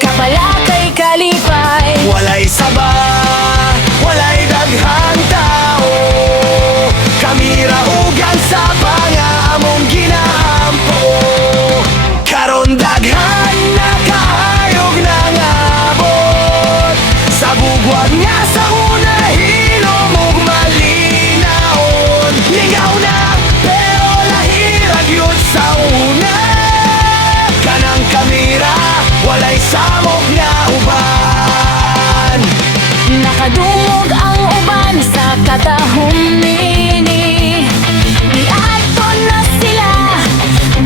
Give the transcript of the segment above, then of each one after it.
kapalakay kalipay. Walay saba, walay daghang tao. Kami raugan sa pangamong ginaampo. Karon daghan na kaayog nangabot. Sa bugwag nga sa una hilom ug malinaon. Lingaw na pero lahirag yun sa una. Kanang kamera walay samok nga uban. Nakadungog ang uban sa katahom nini. Niadton na sila,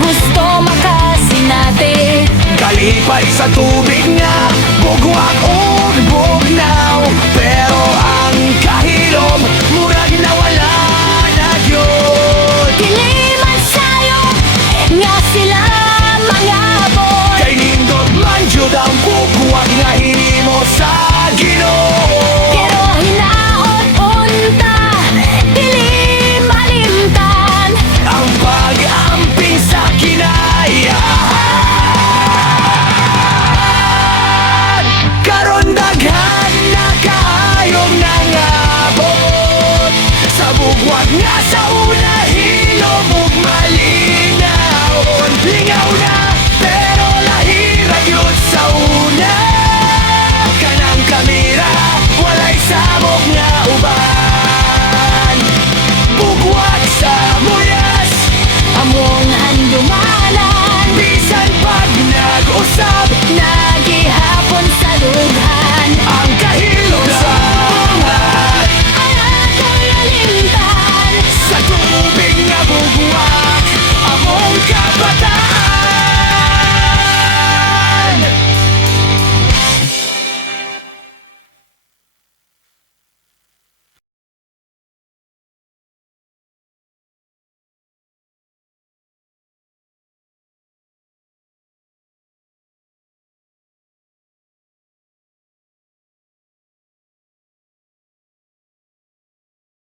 gusto makasinati. Kalipay sa tubig nga bugwag ug bugnaw. Pero ang kahilom murag nawala na gyud. Dili man sayo nga sila mga boy. Kay nindot man jud ang bugwag nga hinimo sa Ginoo. Pero hinaot unta, dili malimtan. Ang pag-amping sa kinayahan. Karon daghan na kaayong nangabot. Sa bugwag nga sa una hilom